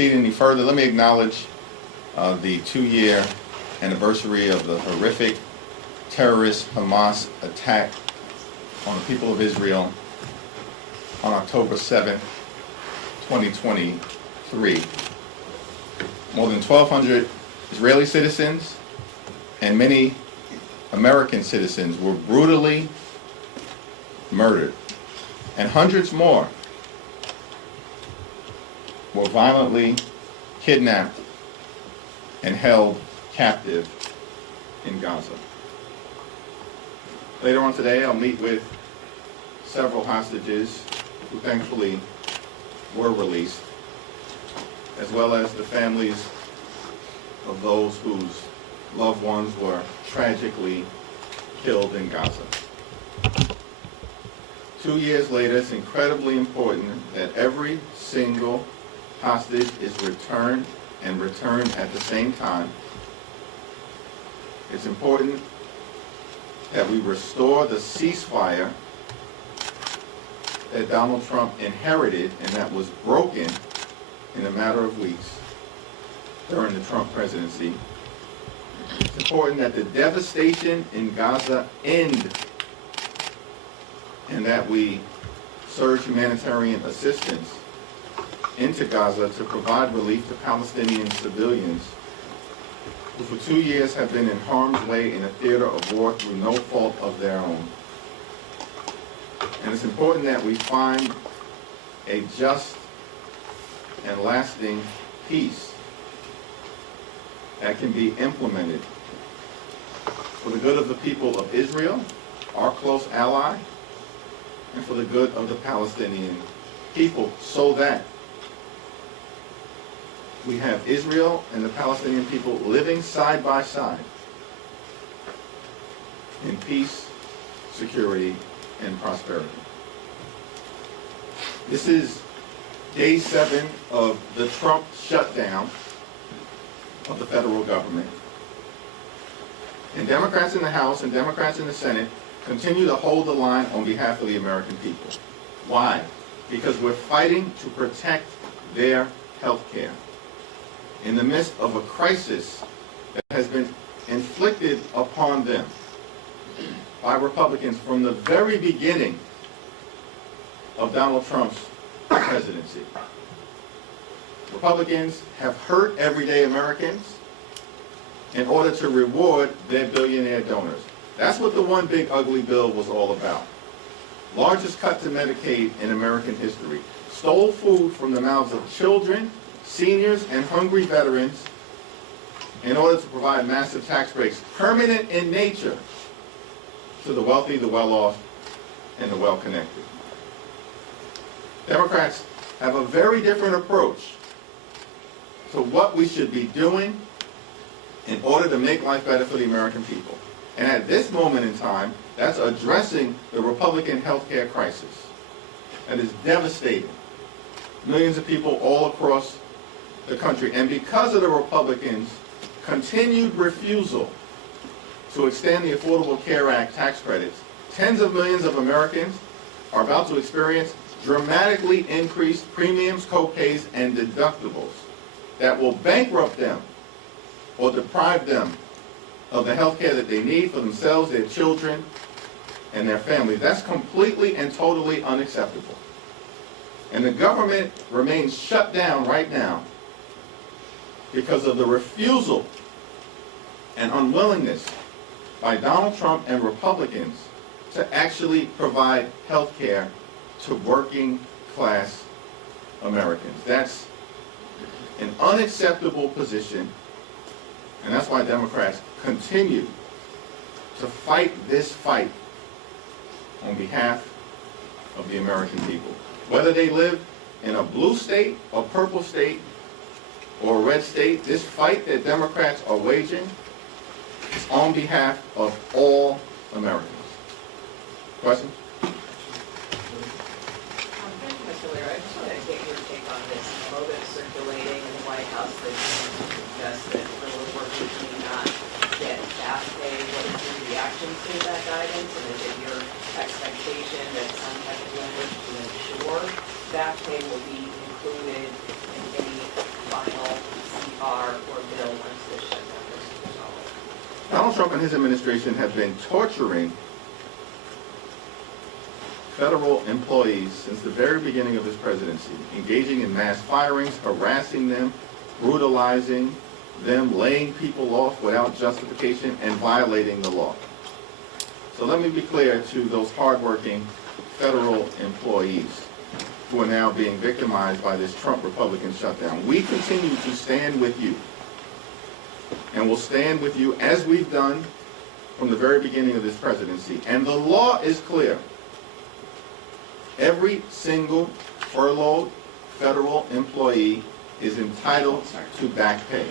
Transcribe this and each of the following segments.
Any further, let me acknowledge the 2-year anniversary of the horrific terrorist Hamas attack on the people of Israel on October 7th, 2023. More than 1,200 Israeli citizens and many American citizens were brutally murdered, and hundreds more were violently kidnapped and held captive in Gaza. Later on today, I'll meet with several hostages who thankfully were released, as well as the families of those whose loved ones were tragically killed in Gaza. 2 years later, it's incredibly important that every single hostage is returned and returned at the same time. It's important that we restore the ceasefire that Donald Trump inherited and that was broken in a matter of weeks during the Trump presidency. It's important that the devastation in Gaza end and that we surge humanitarian assistance into Gaza to provide relief to Palestinian civilians who for 2 years have been in harm's way in a theater of war through no fault of their own. And it's important that we find a just and lasting peace that can be implemented for the good of the people of Israel, our close ally, and for the good of the Palestinian people, so that we have Israel and the Palestinian people living side by side in peace, security, and prosperity. This is day 7 of the Trump shutdown of the federal government. And Democrats in the House and Democrats in the Senate continue to hold the line on behalf of the American people. Why? Because we're fighting to protect their health care in the midst of a crisis that has been inflicted upon them by Republicans from the very beginning of Donald Trump's presidency. Republicans have hurt everyday Americans in order to reward their billionaire donors. That's what the one big ugly bill was all about. Largest cut to Medicaid in American history. Stole food from the mouths of children, seniors, and hungry veterans in order to provide massive tax breaks, permanent in nature, to the wealthy, the well-off, and the well-connected. Democrats have a very different approach to what we should be doing in order to make life better for the American people. And at this moment in time, that's addressing the Republican health care crisis that is devastating millions of people all across the country. And because of the Republicans' continued refusal to extend the Affordable Care Act tax credits, tens of millions of Americans are about to experience dramatically increased premiums, co-pays, and deductibles that will bankrupt them or deprive them of the health care that they need for themselves, their children, and their families. That's completely and totally unacceptable. And the government remains shut down right now because of the refusal and unwillingness by Donald Trump and Republicans to actually provide health care to working class Americans. That's an unacceptable position, and that's why Democrats continue to fight this fight on behalf of the American people. Whether they live in a blue state, a purple state, or a red state, this fight that Democrats are waging is on behalf of all Americans. Questions? Thank you, Mr. Lear. I just want to get your take on this motive circulating in the White House that suggests that the workers may not get back pay. What is your reaction to that guidance? And is it your expectation that some type of language to ensure back pay will be included in any Trump and his administration have been torturing federal employees since the very beginning of his presidency, engaging in mass firings, harassing them, brutalizing them, laying people off without justification, and violating the law. So let me be clear to those hardworking federal employees who are now being victimized by this Trump Republican shutdown. We continue to stand with you, and will stand with you as we've done from the very beginning of this presidency. And the law is clear. Every single furloughed federal employee is entitled to back pay.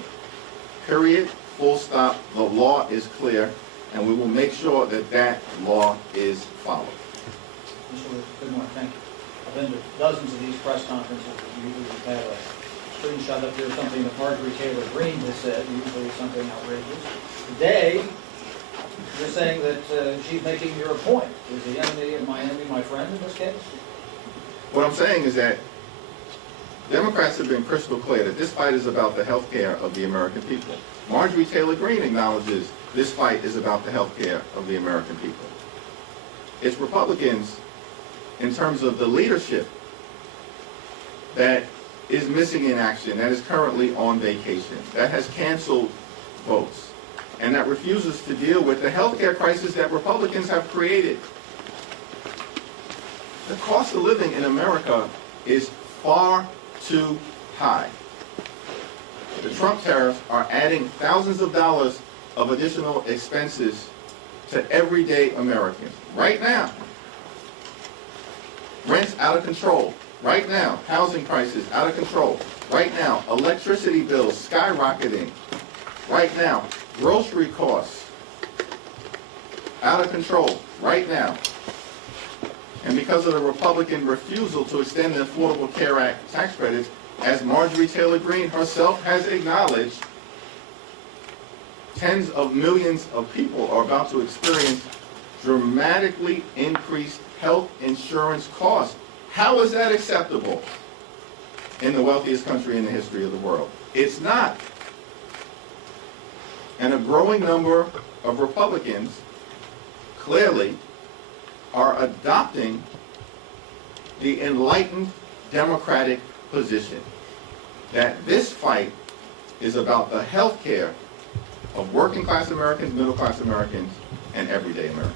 Period. Full stop. The law is clear, and we will make sure that that law is followed. Mr. Lewis, good morning. Thank you. I've been to dozens of these press conferences. Usually we've had a screenshot up here, something that Marjorie Taylor Greene has said, usually something outrageous. Today, you're saying that she's making your point. Is the enemy my friend in this case? What I'm saying is that Democrats have been crystal clear that this fight is about the health care of the American people. Marjorie Taylor Greene acknowledges this fight is about the health care of the American people. It's Republicans, in terms of the leadership, that is missing in action, that is currently on vacation, that has canceled votes, and that refuses to deal with the health care crisis that Republicans have created. The cost of living in America is far too high. The Trump tariffs are adding thousands of dollars of additional expenses to everyday Americans. Right now, rents out of control. Right now, housing prices out of control. Right now, electricity bills skyrocketing. Right now, grocery costs out of control. Right now. And because of the Republican refusal to extend the Affordable Care Act tax credits, as Marjorie Taylor Greene herself has acknowledged, tens of millions of people are about to experience dramatically increased health insurance costs. How is that acceptable in the wealthiest country in the history of the world? It's not. And a growing number of Republicans clearly are adopting the enlightened Democratic position that this fight is about the health care of working class Americans, middle class Americans, and everyday Americans.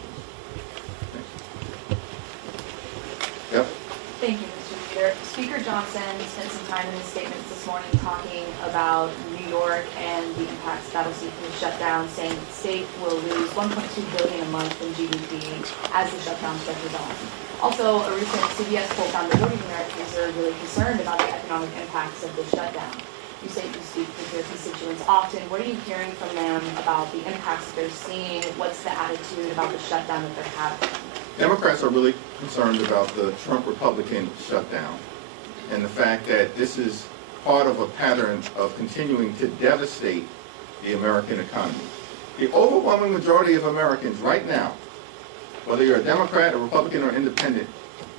Yep. Thank you, Mr. Leader. Speaker Johnson spent some time in his statements this morning talking about New York and the impacts that'll see from the shutdown, saying that the state will lose $1.2 billion a month in GDP as the shutdown stretches on. Also, a recent CBS poll found majority of Americans are really concerned about the economic impacts of the shutdown. You say you speak with your constituents often. What are you hearing from them about the impacts that they're seeing? What's the attitude about the shutdown that they're having? Democrats are really concerned about the Trump Republican shutdown and the fact that this is part of a pattern of continuing to devastate the American economy. The overwhelming majority of Americans right now, whether you're a Democrat, a Republican, or independent,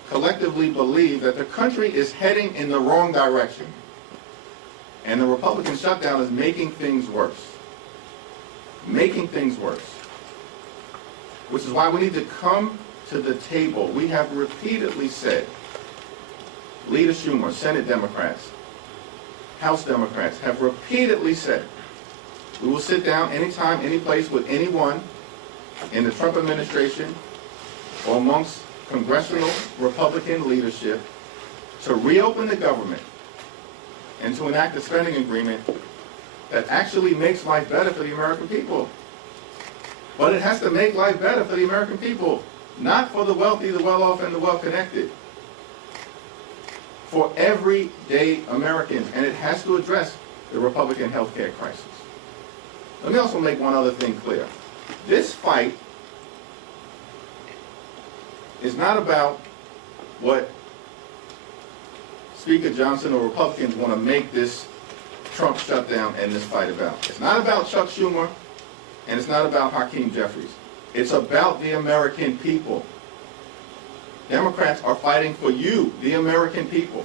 collectively believe that the country is heading in the wrong direction. And the Republican shutdown is making things worse. Making things worse. Which is why we need to come to the table. We have repeatedly said, Leader Schumer, Senate Democrats, House Democrats have repeatedly said, we will sit down anytime, any place with anyone in the Trump administration or amongst congressional Republican leadership to reopen the government and to enact a spending agreement that actually makes life better for the American people. But it has to make life better for the American people, not for the wealthy, the well-off, and the well-connected. For everyday Americans, and it has to address the Republican health care crisis. Let me also make one other thing clear. This fight is not about what Speaker Johnson or Republicans want to make this Trump shutdown and this fight about. It's not about Chuck Schumer, and it's not about Hakeem Jeffries. It's about the American people. Democrats are fighting for you, the American people.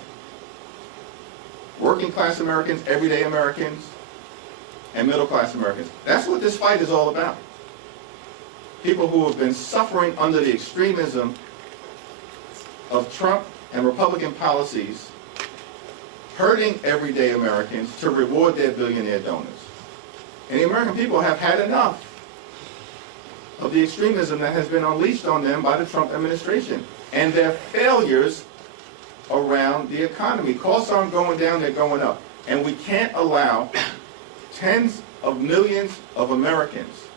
Working class Americans, everyday Americans, and middle class Americans. That's what this fight is all about. people who have been suffering under the extremism of Trump and Republican policies, hurting everyday Americans to reward their billionaire donors. And the American people have had enough of the extremism that has been unleashed on them by the Trump administration and their failures around the economy. Costs aren't going down, they're going up. And we can't allow tens of millions of Americans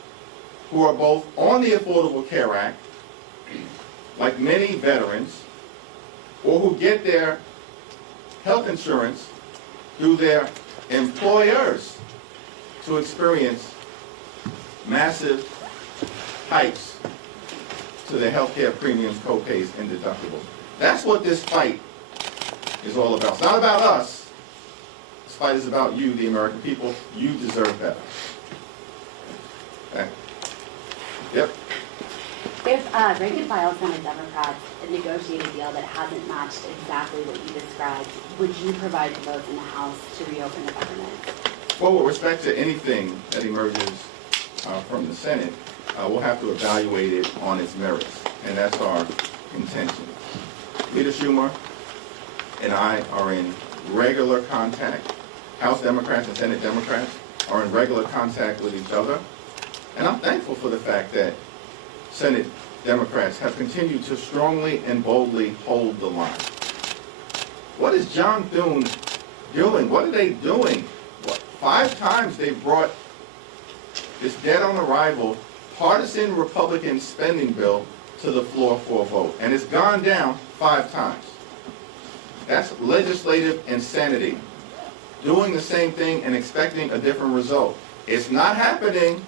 who are both on the Affordable Care Act, like many veterans, or who get their health insurance through their employers, to experience massive hikes to their health care premiums, co-pays, and deductibles. That's what this fight is all about. It's not about us. This fight is about you, the American people. You deserve better. Okay. Yep. If rank and file Senate Democrats negotiate a deal that hasn't matched exactly what you described, would you provide the votes in the House to reopen the government? Well, with respect to anything that emerges from the Senate, we'll have to evaluate it on its merits, and that's our intention. Leader Schumer and I are in regular contact. House Democrats and Senate Democrats are in regular contact with each other, and I'm thankful for the fact that Senate Democrats have continued to strongly and boldly hold the line. What is John Thune doing? What are they doing? 5 times they've brought this dead-on-arrival partisan Republican spending bill to the floor for a vote, and it's gone down 5 times. That's legislative insanity. Doing the same thing and expecting a different result. It's not happening.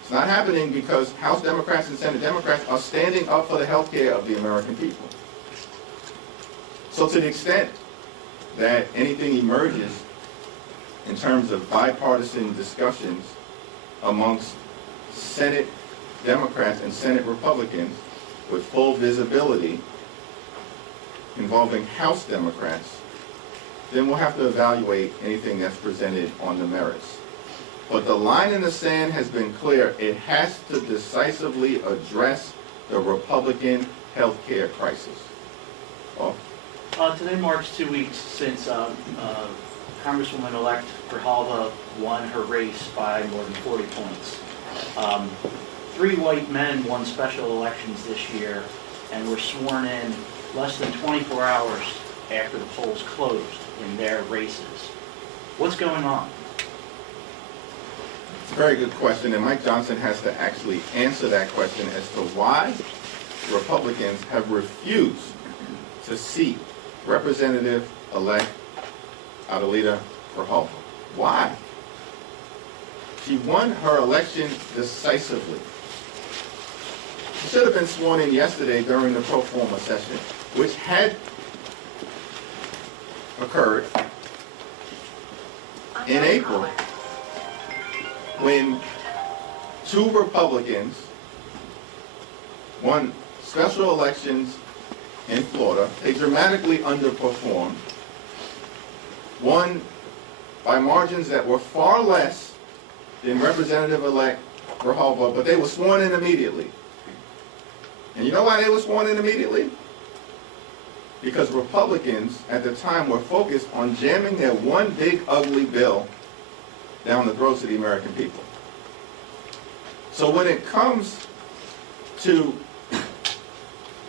It's not happening because House Democrats and Senate Democrats are standing up for the health care of the American people. So to the extent that anything emerges in terms of bipartisan discussions amongst Senate Democrats and Senate Republicans with full visibility involving House Democrats, then we'll have to evaluate anything that's presented on the merits. But the line in the sand has been clear. It has to decisively address the Republican health care crisis. Oh. Today marks 2 weeks since Congresswoman-elect Grijalva won her race by more than 40 points. 3 white men won special elections this year and were sworn in less than 24 hours after the polls closed in their races. What's going on? It's a very good question, and Mike Johnson has to actually answer that question as to why Republicans have refused to seat Representative-elect Adelita Grijalva. Why? She won her election decisively. She should have been sworn in yesterday during the pro forma session, which had occurred in April when 2 Republicans won special elections in Florida. They dramatically underperformed, won by margins that were far less than Representative-elect Grijalva, but they were sworn in immediately. And you know why they were sworn in immediately? Because Republicans at the time were focused on jamming their one big ugly bill down the throats of the American people. So when it comes to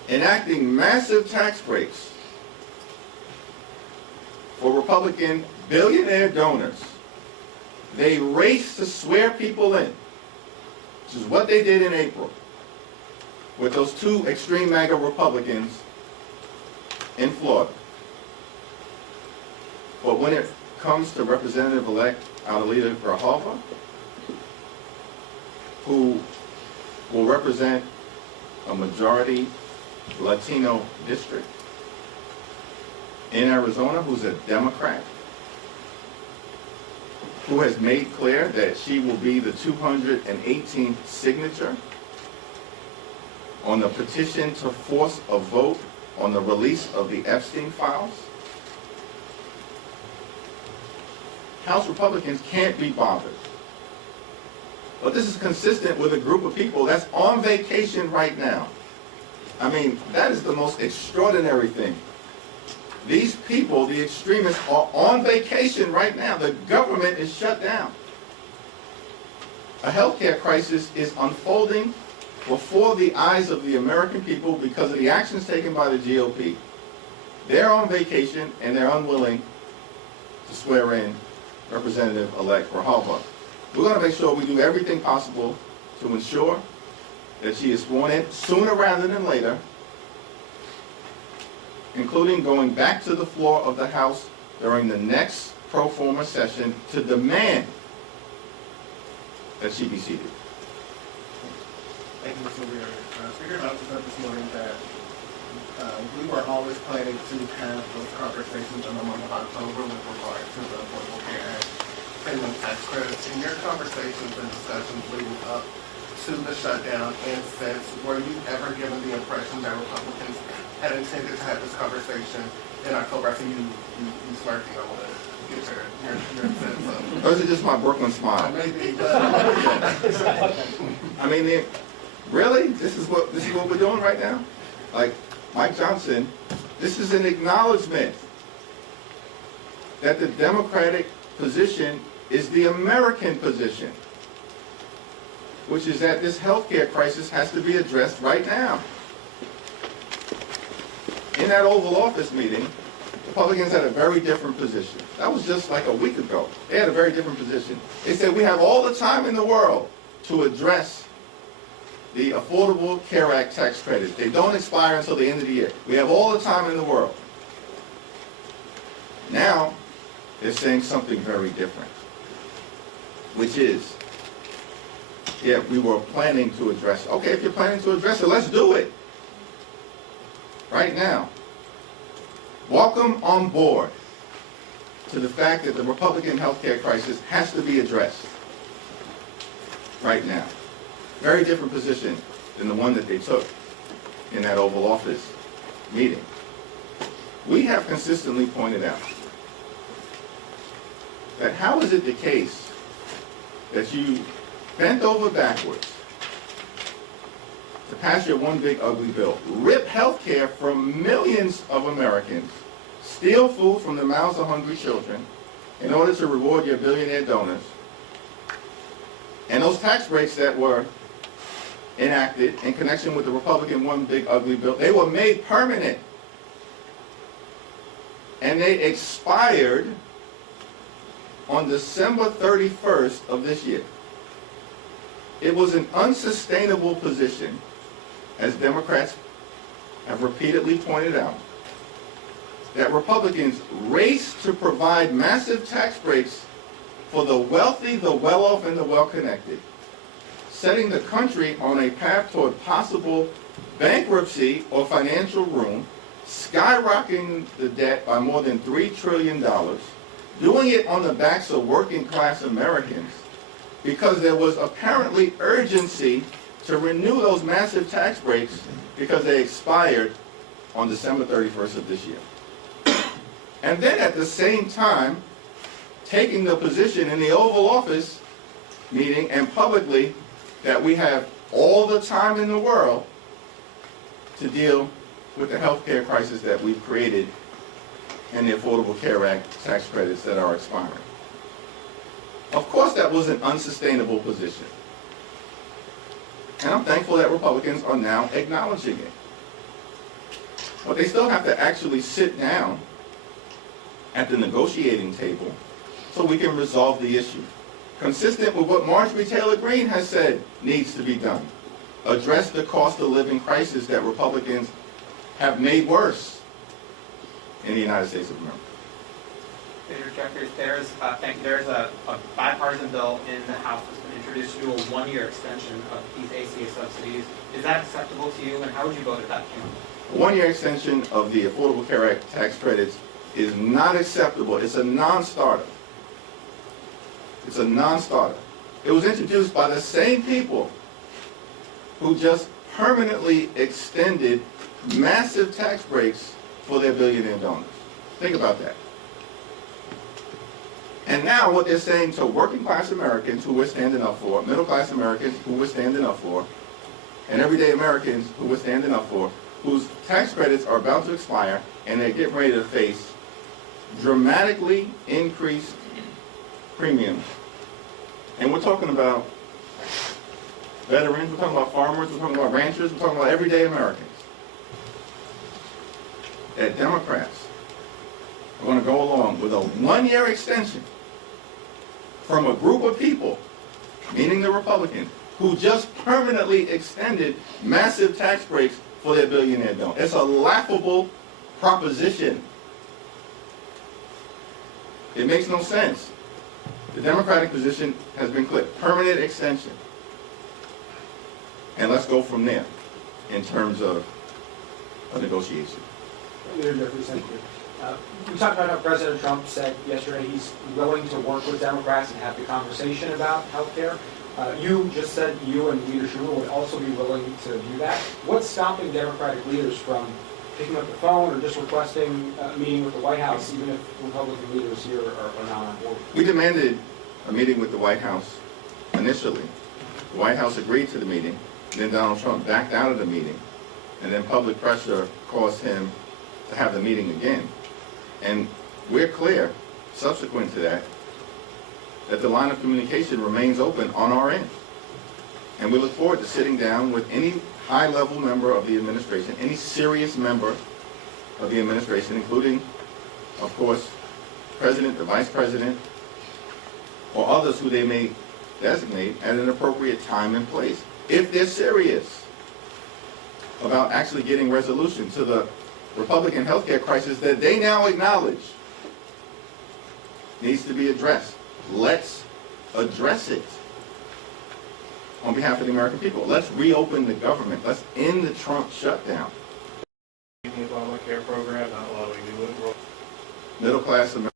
enacting massive tax breaks for Republican billionaire donors, they race to swear people in, which is what they did in April with those 2 extreme MAGA Republicans in Florida. But when it comes to Representative-elect Adelita Grijalva, who will represent a majority Latino district in Arizona, who's a Democrat, who has made clear that she will be the 218th signature on the petition to force a vote on the release of the Epstein files. House Republicans can't be bothered But this is consistent with a group of people that's on vacation right now. I mean, that is the most extraordinary thing. These people, the extremists, are on vacation right now. The government is shut down. A healthcare crisis is unfolding before the eyes of the American people because of the actions taken by the GOP. They're on vacation and they're unwilling to swear in Representative-elect Rahalva. We're going to make sure we do everything possible to ensure that she is sworn in sooner rather than later, including going back to the floor of the House during the next pro forma session to demand that she be seated. Thank you, Mr. Weir. Speaker announced this morning that we were always planning to have those conversations in the month of October with regard to the Affordable Care Act, minimum tax credits. In your conversations and discussions leading up to the shutdown and since, were you ever given the impression that Republicans had intended to have this conversation in October? I see you smirking. I want to get your sense of. Those are just my Brooklyn smile. Maybe, but I mean, really? This is what we're doing right now? Like Mike Johnson, this is an acknowledgement that the Democratic position is the American position, which is that this healthcare crisis has to be addressed right now. In that Oval Office meeting, Republicans had a very different position. That was just like a week ago. They had a very different position. They said we have all the time in the world to address the Affordable Care Act tax credits. They don't expire until the end of the year. We have all the time in the world. Now, they're saying something very different, which is, yeah, we were planning to address it. Okay, if you're planning to address it, let's do it. Right now. Welcome on board to the fact that the Republican healthcare crisis has to be addressed right now. Very different position than the one that they took in that Oval Office meeting. We have consistently pointed out that how is it the case that you bent over backwards to pass your one big ugly bill, rip health care from millions of Americans, steal food from the mouths of hungry children in order to reward your billionaire donors, and those tax breaks that were enacted in connection with the Republican one big ugly bill, they were made permanent. And they expired on December 31st of this year. It was an unsustainable position, as Democrats have repeatedly pointed out, that Republicans raced to provide massive tax breaks for the wealthy, the well-off, and the well-connected, setting the country on a path toward possible bankruptcy or financial ruin, skyrocketing the debt by more than $3 trillion, doing it on the backs of working-class Americans, because there was apparently urgency to renew those massive tax breaks because they expired on December 31st of this year. And then at the same time, taking the position in the Oval Office meeting and publicly that we have all the time in the world to deal with the health care crisis that we've created and the Affordable Care Act tax credits that are expiring. Of course that was an unsustainable position. And I'm thankful that Republicans are now acknowledging it. But they still have to actually sit down at the negotiating table so we can resolve the issue, consistent with what Marjorie Taylor Greene has said needs to be done. Address the cost of living crisis that Republicans have made worse in the United States of America. Senator Jeffries, there's a bipartisan bill in the House that's been introduced to do a one-year extension of these ACA subsidies. Is that acceptable to you, and how would you vote if that came up? A one-year extension of the Affordable Care Act tax credits is not acceptable. It's a non-starter. It's a non-starter. It was introduced by the same people who just permanently extended massive tax breaks for their billionaire donors. Think about that. And now what they're saying to working class Americans who we're standing up for, middle class Americans who we're standing up for, and everyday Americans who we're standing up for, whose tax credits are about to expire and they're getting ready to face dramatically increased premiums. And we're talking about veterans, we're talking about farmers, we're talking about ranchers, we're talking about everyday Americans. That Democrats are going to go along with a one-year extension from a group of people, meaning the Republicans, who just permanently extended massive tax breaks for their billionaire donors. It's a laughable proposition. It makes no sense. The Democratic position has been clear. Permanent extension. And let's go from there in terms of a negotiation. Leader Jeffries, thank you. We talked about how President Trump said yesterday he's willing to work with Democrats and have the conversation about health care. You just said you and Leader Schumer would also be willing to do that. What's stopping Democratic leaders from picking up the phone or just requesting a meeting with the White House, even if Republican leaders here are not on board? We demanded a meeting with the White House initially. The White House agreed to the meeting. Then Donald Trump backed out of the meeting. And then public pressure caused him to have the meeting again. And we're clear, subsequent to that, that the line of communication remains open on our end. And we look forward to sitting down with any high-level member of the administration, any serious member of the administration, including, of course, President, the Vice President, or others who they may designate at an appropriate time and place, if they're serious about actually getting resolution to the Republican health care crisis that they now acknowledge needs to be addressed. Let's address it on behalf of the American people. Let's reopen the government. Let's end the Trump shutdown. The Obamacare program not allowing new enrollment. Middle class America.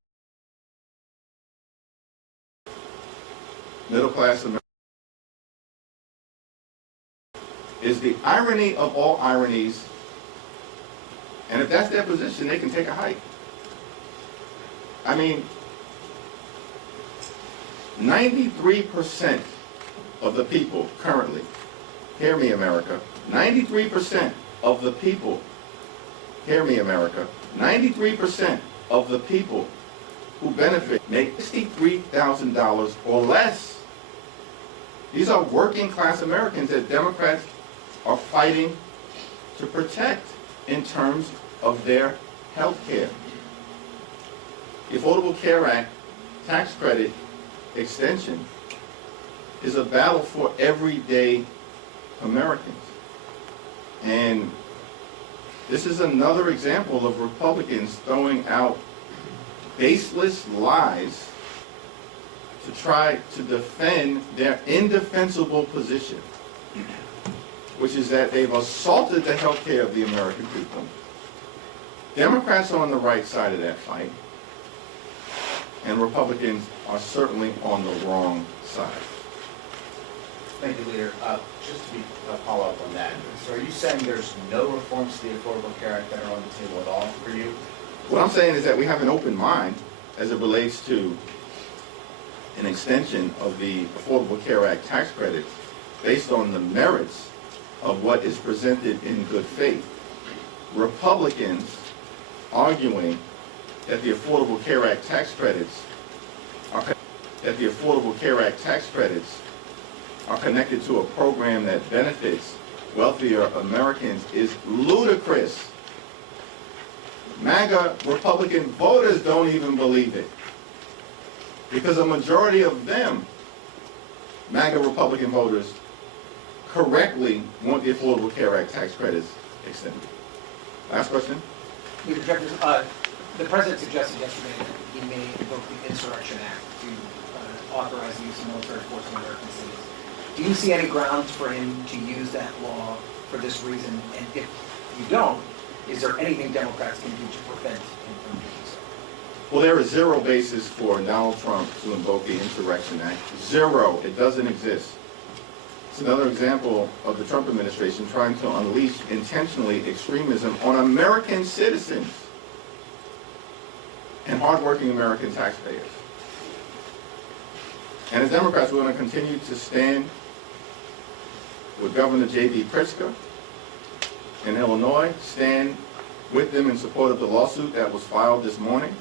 Middle class America is the irony of all ironies. And if that's their position, they can take a hike. I mean, 93% of the people currently, hear me America, 93% of the people, hear me America, 93% of the people who benefit make $63,000 or less. These are working class Americans that Democrats are fighting to protect in terms of their health care. The Affordable Care Act tax credit extension is a battle for everyday Americans. And this is another example of Republicans throwing out baseless lies to try to defend their indefensible position, which is that they've assaulted the health care of the American people. Democrats are on the right side of that fight, and Republicans are certainly on the wrong side. Thank you, Leader. Just to follow up on that, so are you saying there's no reforms to the Affordable Care Act that are on the table at all for you? What I'm saying is that we have an open mind as it relates to an extension of the Affordable Care Act tax credits based on the merits of what is presented in good faith. Republicans arguing that the Affordable Care Act tax credits are connected to a program that benefits wealthier Americans is ludicrous. MAGA Republican voters don't even believe it, because a majority of them, MAGA Republican voters, correctly want the Affordable Care Act tax credits extended. Last question. Leader Jeffries, the President suggested yesterday that he may invoke the Insurrection Act to authorize the use of military force in American cities. Do you see any grounds for him to use that law for this reason? And if you don't, is there anything Democrats can do to prevent him from doing so? Well, there is zero basis for Donald Trump to invoke the Insurrection Act. Zero. It doesn't exist. It's another example of the Trump administration trying to unleash intentionally extremism on American citizens and hardworking American taxpayers. And as Democrats, we're going to continue to stand with Governor J.B. Pritzker in Illinois, stand with them in support of the lawsuit that was filed this morning,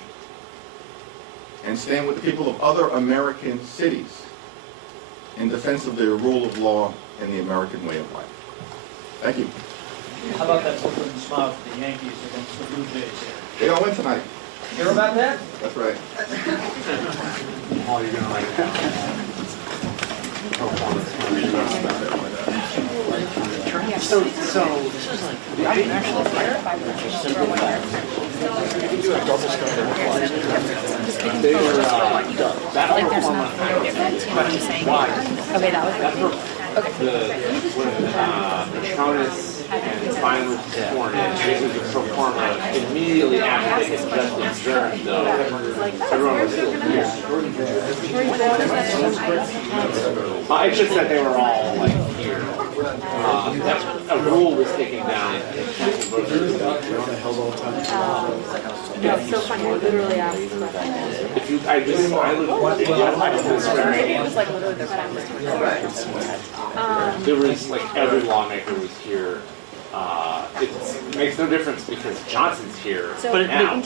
and stand with the people of other American cities in defense of their rule of law and the American way of life. Thank you. How about that Brooklyn smile for the Yankees against the Blue Jays here? They're going to win tonight. Hear about that? That's right. Paul, you're gonna like that. So this is like, I can actually clarify just simple facts. They were, that There's nothing no different, you know what I'm saying? Okay, that was when Countess and finally sworn in, this was the pro forma immediately after they had just adjourned, though. Everyone was still here. It's just that they were all like here. A rule was taken down. That's so funny, I literally asked If you, I looked, maybe it was like literally their friends. there was like every lawmaker was here. It makes no difference because Johnson's here But now.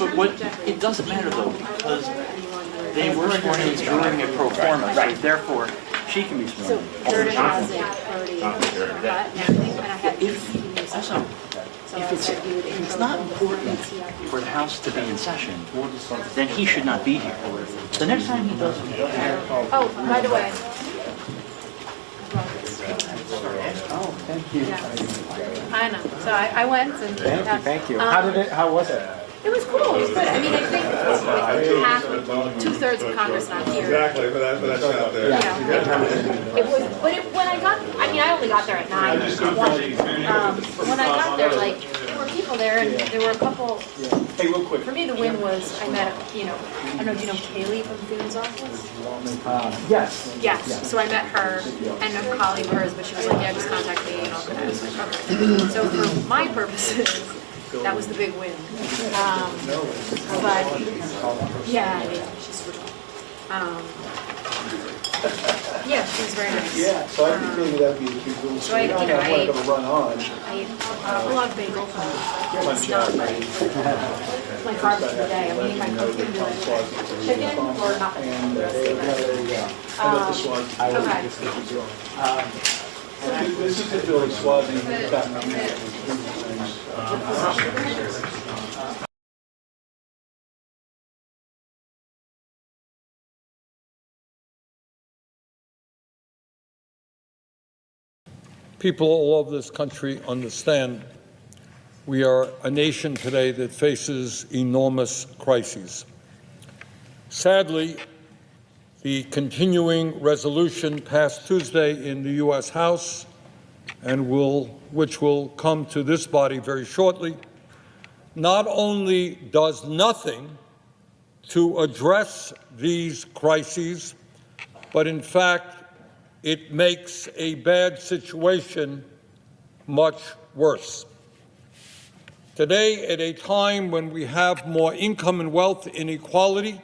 it doesn't matter though, because they were sworn in during a pro forma, so therefore she can be sworn So in. Curtis has already cut and everything, and I had Also, if it's not important for the House to be in session, then he should not be here. The next time he does. Oh, by the way. Oh, thank you. I know, so I went and. Thank you. How was it? It was cool, it was good. I mean, I think with half, 2/3 of Congress not here. Exactly, but that's out there. Yeah. It was, but when I got, I mean, I only got there at 9. When I got there, like, there were people there and there were a couple. Hey, real quick. For me, the win was I met, I don't know, do you know Kaylee from Thune's office? Yes. Yes, so I met her and a colleague of hers, but she was like, yeah, just contact me and I'll connect. I was like, okay. So for my purposes, that was the big win. But, yeah, she's yeah, she was very nice. Yeah, so I think maybe that'd be a good little So I, story. I don't want to run on. I ate a lot of bagel. It's not my carbs for the day. I'm eating my protein chicken or nothing. And there you go. I love the Swazi. I love this as well. This is the Billy Swazi. People all over this country understand we are a nation today that faces enormous crises. Sadly, the continuing resolution passed Tuesday in the U.S. House and which will come to this body very shortly, not only does nothing to address these crises, but in fact, it makes a bad situation much worse. Today, at a time when we have more income and wealth inequality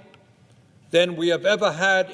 than we have ever had